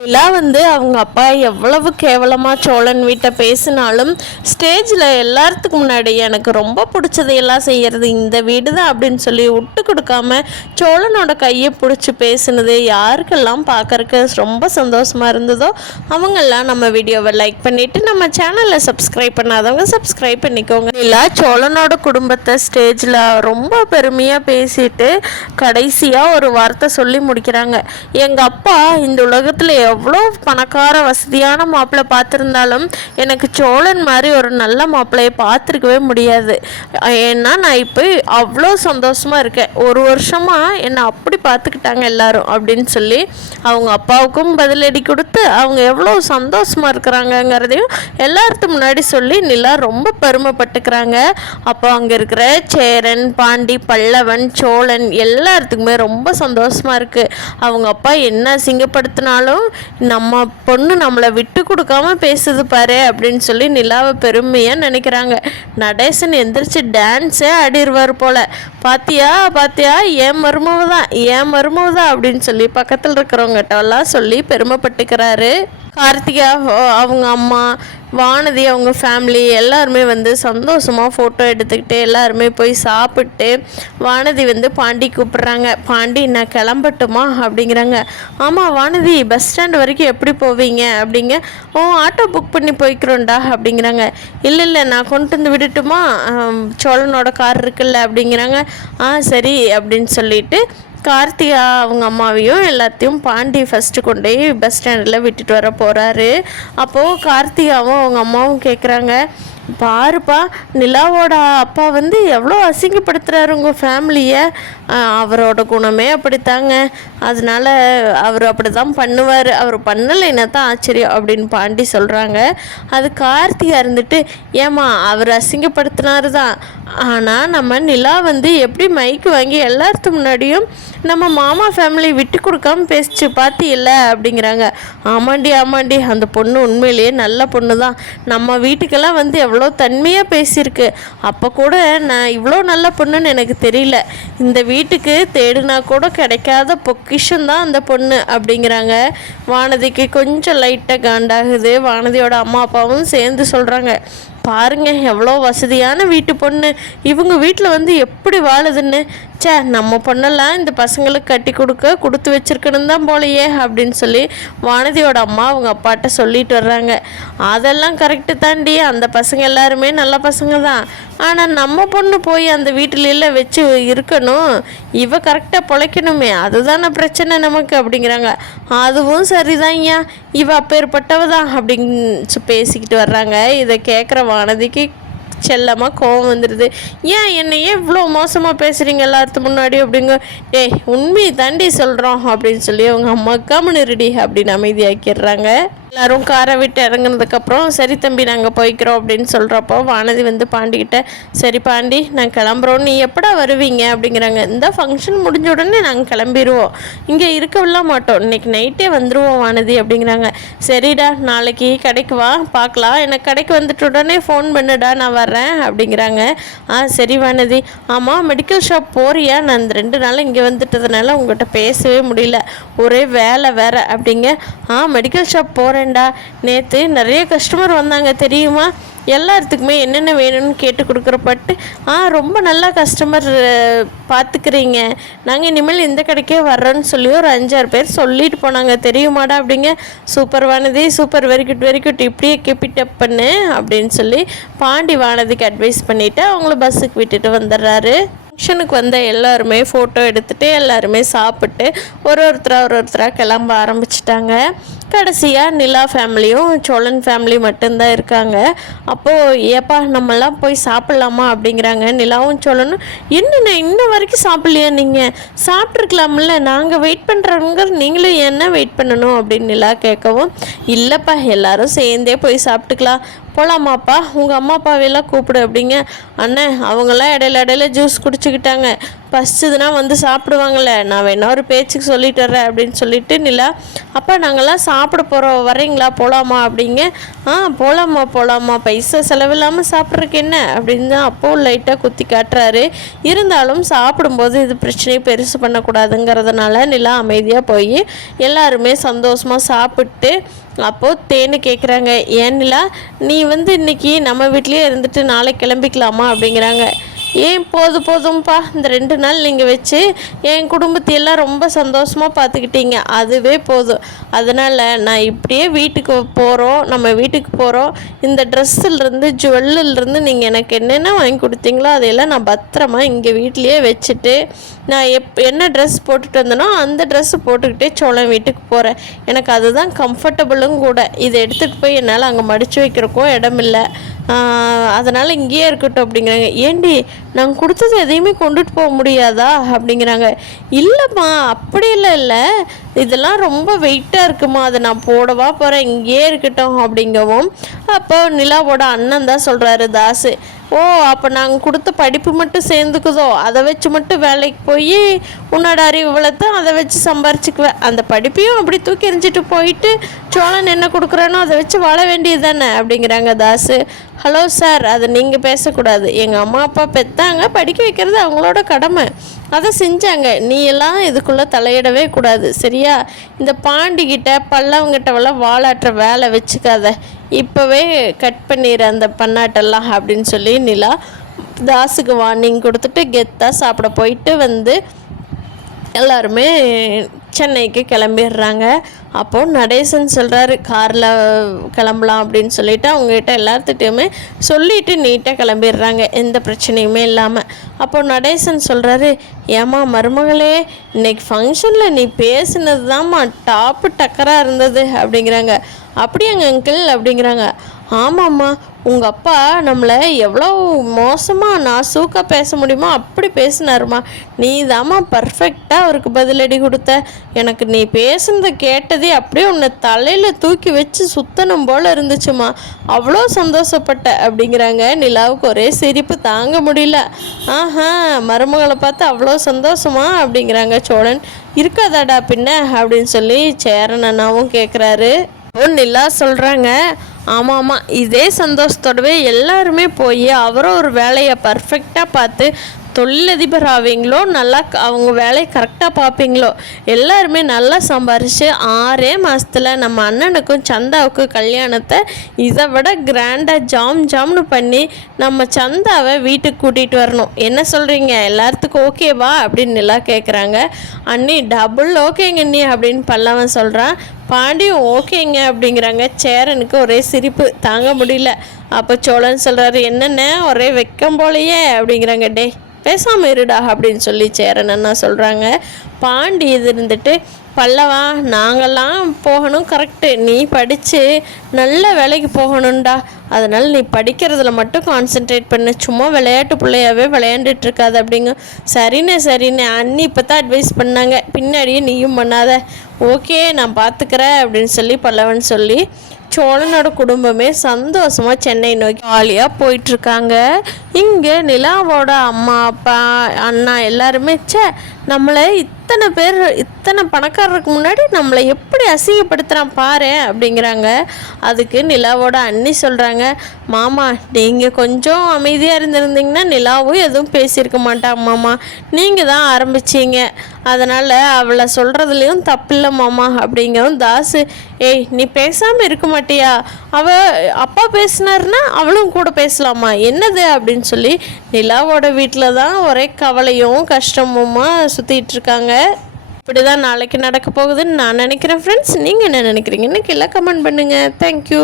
நிலா வந்து அவங்க அப்பா எவ்வளவு கேவலமாக சோழன் வீட்டை பேசினாலும் ஸ்டேஜில் எல்லாத்துக்கு முன்னாடி எனக்கு ரொம்ப பிடிச்சதையெல்லாம் செய்கிறது இந்த வீடு தான் அப்படின்னு சொல்லி விட்டு கொடுக்காம சோழனோட கையை பிடிச்சி பேசினது யாருக்கெல்லாம் பார்க்கறக்கு ரொம்ப சந்தோஷமாக இருந்ததோ அவங்கெல்லாம் நம்ம வீடியோவை லைக் பண்ணிவிட்டு நம்ம சேனலை சப்ஸ்கிரைப் பண்ணாதவங்க சப்ஸ்கிரைப் பண்ணிக்கோங்க. நிலா சோழனோட குடும்பத்தை ஸ்டேஜில் ரொம்ப பெருமையாக பேசிட்டு கடைசியாக ஒரு வார்த்தை சொல்லி முடிக்கிறாங்க. எங்கள் அப்பா இந்த உலகத்தில் எவ்வளோ பணக்கார வசதியான மாப்பிள்ளை பார்த்துருந்தாலும் எனக்கு சோழன் மாதிரி ஒரு நல்ல மாப்பிள்ளையை பார்த்துருக்கவே முடியாது. ஏன்னா நான் இப்போ அவ்வளோ சந்தோஷமாக இருக்கேன். ஒரு வருஷமாக என்னை அப்படி பார்த்துக்கிட்டாங்க எல்லாரும் அப்படின்னு சொல்லி அவங்க அப்பாவுக்கும் பதிலடி கொடுத்து அவங்க எவ்வளோ சந்தோஷமாக இருக்கிறாங்கங்கிறதையும் எல்லாத்துக்கும் முன்னாடி சொல்லி நிலா ரொம்ப பெருமைப்பட்டுக்கிறாங்க. அப்போ அங்கே இருக்கிற சேரன், பாண்டி, பல்லவன், சோழன் எல்லாத்துக்குமே ரொம்ப சந்தோஷமாக இருக்குது. அவங்க அப்பா என்ன அசிங்கப்படுத்தினாலும் நம்ம பொண்ணு நம்மளை விட்டு கொடுக்காம பேசுது பாரு அப்படின்னு சொல்லி நிலாவை பெருமையாக நினைக்கிறாங்க. நடேசன் எந்திரிச்சு டான்ஸே ஆடிடுவார் போல். பாத்தியா பாத்தியா ஏன் மருமவ தான் அப்படின்னு சொல்லி பக்கத்தில் இருக்கிறவங்ககிட்டலாம் சொல்லி பெருமைப்பட்டுக்கிறாரு. கார்த்திகா அவங்க அம்மா, வானதி அவங்க ஃபேமிலி எல்லாருமே வந்து சந்தோஷமாக ஃபோட்டோ எடுத்துக்கிட்டு எல்லாருமே போய் சாப்பிட்டு வானதி வந்து பாண்டி கூப்பிட்றாங்க. பாண்டி நான் கிளம்பட்டுமா அப்படிங்கிறாங்க. ஆமாம் வானதி பஸ் ஸ்டாண்ட் வரைக்கும் எப்படி போவீங்க அப்படிங்க. ஆட்டோ புக் பண்ணி போய்க்கிறோண்டா அப்படிங்கிறாங்க. இல்லை நான் கொண்டு வந்து விடட்டுமா, சோழனோட கார் இருக்குல்ல அப்படிங்கிறாங்க. சரி அப்படின்னு சொல்லிட்டு கார்த்திகா அவங்க அம்மாவையும் எல்லாத்தையும் பாண்டி ஃபஸ்ட்டு கொண்டு போய் பஸ் ஸ்டாண்டில் விட்டுட்டு வர போகிறாரு. அப்போது கார்த்திகாவும் அவங்க அம்மாவும் கேட்குறாங்க, பாருப்பா நிலாவோட அப்பா வந்து எவ்வளோ அசிங்கப்படுத்துகிறாரு உங்கள் ஃபேமிலியை. அவரோட குணமே அப்படித்தாங்க, அதனால் அவர் அப்படி தான் பண்ணுவார், அவர் பண்ணலைன்னா தான் ஆச்சரியம் அப்படின்னு பாண்டி சொல்கிறாங்க. அது கார்த்திகா இருந்துட்டு, ஏம்மா அவர் அசிங்கப்படுத்தினாரு தான், ஆனால் நம்ம நிலா வந்து எப்படி மைக்கு வாங்கி எல்லாத்துக்கு முன்னாடியும் நம்ம மாமா ஃபேமிலி விட்டு கொடுக்காம பேசிச்சு பார்த்தியில்ல அப்படிங்கிறாங்க. ஆமாண்டி அந்த பொண்ணு உண்மையிலேயே நல்ல பொண்ணு தான், நம்ம வீட்டுக்கெல்லாம் வந்து எவ்வளோ தன்மையாக பேசியிருக்கு. அப்போ கூட நான் இவ்வளோ நல்ல பொண்ணுன்னு எனக்கு தெரியல, இந்த வீட்டுக்கு தேடுனா கூட கிடைக்காத பொக்கிஷம் தான் அந்த பொண்ணு அப்படிங்கிறாங்க. வானதிக்கு கொஞ்சம் லைட்டாக காண்டாகுது. வானதியோட அம்மா அப்பாவும் சேர்ந்து சொல்கிறாங்க, பாருங்க எவ்வளோ வசதியான வீட்டு பொண்ணு, இவங்க வீட்டில் வந்து எப்படி வாழுதுன்னு. நம்ம பொண்ணெல்லாம் இந்த பசங்களுக்கு கட்டி கொடுத்து வச்சுருக்கணும் தான் போலையே அப்படின்னு சொல்லி வானதியோட அம்மா அவங்க அப்பாட்ட சொல்லிட்டு வர்றாங்க. அதெல்லாம் கரெக்டு தாண்டி, அந்த பசங்க எல்லாருமே நல்ல பசங்க தான், ஆனால் நம்ம பொண்ணு போய் அந்த வீட்டிலெல்லாம் வச்சு இருக்கணும், இவ கரெக்டாக பிழைக்கணுமே, அதுதானே பிரச்சனை நமக்கு அப்படிங்கிறாங்க. அதுவும் சரிதான் ஐயா, இவ அப்பேற்பட்டவ தான் அப்படின்னு பேசிக்கிட்டு வர்றாங்க. இதை கேட்குற வானதிக்கு செல்லமாக கோவம் வந்துடுது. ஏன் என்னையே இவ்வளோ மோசமாக பேசுகிறீங்க எல்லாத்துக்கு முன்னாடி அப்படிங்க. உண்மையை தாண்டி சொல்கிறோம் அப்படின்னு சொல்லி அவங்க அம்மா கம்முனிருடி அப்படின்னு அமைதியாக்கிடுறாங்க. எல்லோரும் காரை விட்டு இறங்குனதுக்கப்புறம் சரி தம்பி நாங்கள் போய்க்கிறோம் அப்படின்னு சொல்கிறப்போ வானதி வந்து பாண்டிக்கிட்ட, சரி பாண்டி நான் கிளம்புறோம், நீ எப்படா வருவீங்க அப்படிங்கிறாங்க. இந்த ஃபங்க்ஷன் முடிஞ்ச உடனே நாங்கள் கிளம்பிடுவோம், இங்கே இருக்கவில்லாம் மாட்டோம், இன்றைக்கி நைட்டே வந்துடுவோம் வானதி அப்படிங்கிறாங்க. சரிடா நாளைக்கு கடைக்கு வா பார்க்கலாம், எனக்கு கடைக்கு வந்துட்டு உடனே ஃபோன் பண்ணுடா நான் வர்றேன் அப்படிங்கிறாங்க. சரி வானதி. ஆமாம் மெடிக்கல் ஷாப் போறியா, நான் இந்த 2 நாள் இங்கே வந்துட்டதுனால உங்கள்கிட்ட பேசவே முடியல, ஒரே வேலை வேறு அப்படிங்க. மெடிக்கல் ஷாப் போகிறேன், நேற்று நிறைய கஸ்டமர் வந்தாங்க தெரியுமா, எல்லாத்துக்குமே என்னென்ன வேணும்னு கேட்டு கொடுக்குறப்பட்டு ரொம்ப நல்லா கஸ்டமர் பார்த்துக்கிறீங்க, நாங்கள் இனிமேல் இந்த கடைக்கே வர்றோன்னு சொல்லி ஒரு 5-6 பேர் சொல்லிட்டு போனாங்க தெரியுமாடா அப்படிங்க. Super Vanathi super, very good, இப்படியே கீப் அப் பண்ணு அப்படின்னு சொல்லி பாண்டி வானதிக்கு அட்வைஸ் பண்ணிவிட்டு அவங்கள பஸ்ஸுக்கு விட்டுட்டு வந்துடுறாரு. ஃபங்க்ஷனுக்கு வந்த எல்லாருமே ஃபோட்டோ எடுத்துகிட்டு எல்லாருமே சாப்பிட்டு ஒருத்தராக கிளம்ப ஆரம்பிச்சிட்டாங்க. கடைசியாக நிலா ஃபேமிலியும் சோழன் ஃபேமிலி மட்டும்தான் இருக்காங்க. அப்போது ஏப்பா நம்மெல்லாம் போய் சாப்பிட்லாமா அப்படிங்கிறாங்க. நிலாவும் சோழனும், என்னென்ன இன்னும் வரைக்கும் சாப்பிட்லையா, நீங்கள் சாப்பிட்ருக்கலாம்ல, நாங்கள் வெயிட் பண்ணுறவங்க நீங்களும் என்ன வெயிட் பண்ணணும் அப்படின்னு நிலா கேட்கவும், இல்லைப்பா எல்லாரும் சேர்ந்தே போய் சாப்பிட்டுக்கலாம், போகலாமாப்பா, உங்கள் அம்மா அப்பாவையெல்லாம் கூப்பிடு அப்படிங்க. அண்ணன் அவங்களாம் இடையில ஜூஸ் குடிச்சுக்கிட்டாங்க, பசிச்சதுன்னா வந்து சாப்பிடுவாங்கள்ல, நான் வேணா ஒரு பேச்சுக்கு சொல்லிட்டு வரேன் அப்படின்னு சொல்லிட்டு நிலா, அப்பா நாங்கள்லாம் சாப்பிட போகிறோம், வரீங்களா, போகலாமா அப்படிங்க. போகலாமா, பைசா செலவில்லாமல் சாப்பிட்றதுக்கு என்ன அப்படின்னு தான் அப்போது லைட்டாக குத்தி காட்டுறாரு. இருந்தாலும் சாப்பிடும்போது இது பிரச்சனையை பெருசு பண்ணக்கூடாதுங்கிறதுனால நிலா அமைதியாக போய் எல்லாருமே சந்தோஷமாக சாப்பிட்டு அப்போது தேனு கேட்குறாங்க, ஏன் நிலா நீ வந்து இன்றைக்கி நம்ம வீட்லேயே இருந்துட்டு நாளைக்கு கிளம்பிக்கலாமா அப்படிங்கிறாங்க. ஏன் போதும்ப்பா, இந்த 2 நாள் நீங்கள் வச்சு என் குடும்பத்தையெல்லாம் ரொம்ப சந்தோஷமாக பார்த்துக்கிட்டீங்க, அதுவே போதும். அதனால் நான் இப்படியே நம்ம வீட்டுக்கு போகிறோம். இந்த ட்ரெஸ்ஸிலிருந்து ஜுவல்லிருந்து நீங்கள் எனக்கு என்னென்ன வாங்கி கொடுத்தீங்களோ அதையெல்லாம் நான் பத்திரமா இங்கே வீட்லேயே வச்சுட்டு நான் என்ன ட்ரெஸ் போட்டுட்டு வந்தேனோ அந்த ட்ரெஸ்ஸு போட்டுக்கிட்டே சோழன் வீட்டுக்கு போகிறேன். எனக்கு அதுதான் கம்ஃபர்டபுளும் கூட. இதை எடுத்துகிட்டு போய் என்னால் அங்கே மடித்து வைக்கிறக்கும் இடமில்லை, அதனால் இங்கேயே இருக்கட்டும் அப்படிங்கிறாங்க. ஏண்டி நாங்கள் கொடுத்தது எதையுமே கொண்டுட்டு போக முடியாதா அப்படிங்கிறாங்க. இல்லைம்மா அப்படியெல்லாம் இல்லை, இதெல்லாம் ரொம்ப வெயிட்டாக இருக்குமா, அதை நான் போடவா போகிறேன், இங்கேயே இருக்கட்டும் அப்படிங்கவும் அப்போ நிலாவோட அண்ணன் தான் சொல்கிறாரு தாசு, ஓ அப்போ நாங்கள் கொடுத்த படிப்பு மட்டும் சேர்ந்துக்குதோ, அதை வச்சு மட்டும் வேலைக்கு போய் உன்னோட அறிவு வளர்த்து அதை வச்சு சம்பாரிச்சுக்குவேன், அந்த படிப்பையும் அப்படி தூக்கி எறிஞ்சிட்டு போயிட்டு சோழன் என்ன கொடுக்குறானோ அதை வச்சு வாழ வேண்டியது தானே அப்படிங்கிறாங்க தாசு. ஹலோ சார், அதை நீங்கள் பேசக்கூடாது. எங்கள் அம்மா அப்பா பெற்றாங்க, படிக்க வைக்கிறது அவங்களோட கடமை, அதை செஞ்சாங்க. நீ எல்லாம் இதுக்குள்ளே தலையிடவே கூடாது சரியா? இந்த பாண்டிக்கிட்ட பல்லவங்கிட்டவெல்லாம் வாலாட்டுற வேலை வச்சுக்காத, இப்போவே கட் பண்ணிடுற அந்த பண்ணாட்டெல்லாம் அப்படின்னு சொல்லி நிலா தாஸுக்கு வார்னிங் கொடுத்துட்டு கெத்தாக சாப்பிட போயிட்டு வந்து எல்லாருமே சென்னைக்கு கிளம்பிடுறாங்க. அப்போது நடேசன் சொல்கிறாரு, காரில் கிளம்பலாம் அப்படின்னு சொல்லிவிட்டு அவங்ககிட்ட எல்லாத்துட்டையுமே சொல்லிவிட்டு நீட்டாக கிளம்பிடுறாங்க, எந்த பிரச்சனையுமே இல்லாமல். அப்போது நடேசன் சொல்கிறாரு, ஏம்மா மருமகளே, இன்னைக்கு ஃபங்க்ஷனில் நீ பேசுனது தான்மா டாப்பு டக்கராக இருந்தது அப்படிங்கிறாங்க. அப்படியாங்க அங்கிள் அப்படிங்கிறாங்க. ஆமாம்மா, உங்கள் அப்பா நம்மளை எவ்வளோ மோசமாக நாசூக்காக பேச முடியுமோ அப்படி பேசினாருமா, நீ தாம்மா பர்ஃபெக்டாக அவருக்கு பதிலடி கொடுத்த. எனக்கு நீ பேசுனதை கேட்டதே அப்படியே உன்னை தலையில் தூக்கி வச்சு சுத்தணும் போல் இருந்துச்சுமா, அவ்வளோ சந்தோஷப்பட்ட அப்படிங்கிறாங்க. நிலாவுக்கு ஒரே சிரிப்பு தாங்க முடியல. மருமகளை பார்த்து அவ்வளோ சந்தோஷமா அப்படிங்கிறாங்க சோழன். இருக்காதாடா பின்ன அப்படின்னு சொல்லி சேரன் அண்ணாவும் கேட்குறாரு. நிலா சொல்கிறாங்க, ஆமாம் இதே சந்தோஷத்தோடவே எல்லாருமே போய் அவரும் ஒரு வேலையை பர்ஃபெக்டாக பார்த்து தொழிலதிபர் ஆவீங்களோ, நல்லா அவங்க வேலையை கரெக்டாக பார்ப்பீங்களோ, எல்லாருமே நல்லா சம்பாரித்து 6 மாதத்தில் நம்ம அண்ணனுக்கும் சந்தாவுக்கும் கல்யாணத்தை இதை விட கிராண்டாக ஜாம்னு பண்ணி நம்ம சந்தாவை வீட்டுக்கு கூட்டிகிட்டு வரணும். என்ன சொல்கிறீங்க, எல்லாத்துக்கும் ஓகேவா அப்படின்னு எல்லாம் கேட்குறாங்க. அண்ணி டபுள் ஓகேங்க அண்ணி அப்படின்னு பல்லவன் சொல்கிறான். பாண்டியும் ஓகேங்க அப்படிங்கிறாங்க. சேரனுக்கு ஒரே சிரிப்பு தாங்க முடியல. அப்போ சோழன் சொல்கிறாரு, என்னென்ன ஒரே வெக்கம் போலையே அப்படிங்கிறாங்க. டே பேசாமல் இருடா அப்படின்னு சொல்லி சேரன் அண்ணா சொல்கிறாங்க. பாண்டி இது இருந்துட்டு, பல்லவா நாங்கள்லாம் போகணும் கரெக்டு, நீ படித்து நல்ல வேலைக்கு போகணும்டா, அதனால் நீ படிக்கிறதுல மட்டும் கான்சென்ட்ரேட் பண்ணு, சும்மா விளையாட்டு பிள்ளையாவே விளையாண்டுட்ருக்காது அப்படிங்க. சரிண்ணே அண்ணி இப்போ தான் அட்வைஸ் பண்ணாங்க, பின்னாடியே நீயும் பண்ணாத, ஓகே நான் பார்த்துக்கிறேன் அப்படின்னு சொல்லி பல்லவன் சொல்லி சோழனோட குடும்பமே சந்தோஷமாக சென்னை நோக்கி ஜாலியாக போயிட்டுருக்காங்க. இங்கே நிலாவோட அம்மா அப்பா அண்ணா எல்லாருமே நம்மளை இத்தனை பணக்காரருக்கு முன்னாடி நம்மளை எப்படி அசிங்கப்படுத்துகிறான் பாரு அப்படிங்கிறாங்க. அதுக்கு நிலாவோட அண்ணி சொல்கிறாங்க, மாமா நீங்கள் கொஞ்சம் அமைதியாக இருந்திருந்தீங்கன்னா நிலாவும் எதுவும் பேசியிருக்க மாட்டான் மாமா, நீங்கள் தான் ஆரம்பிச்சிங்க, அதனால் அவளை சொல்கிறதுலேயும் தப்பில்லை மாமா அப்படிங்கவும் தாசு, ஏய் நீ பேசாமல் இருக்க மாட்டியா, அப்பா பேசினாருன்னா அவளும் கூட பேசலாமா என்னது அப்படின்னு சொல்லி நிலாவோட வீட்டில் தான் ஒரே கவலையும் கஷ்டமுமா சுற்றிட்டு இருக்காங்க. இப்படி தான் நாளைக்கு நடக்க போகுதுன்னு நான் நினைக்கிறேன் ஃப்ரெண்ட்ஸ். நீங்கள் என்ன நினைக்கிறீங்கன்னு கீழே கமெண்ட் பண்ணுங்கள். தேங்க்யூ.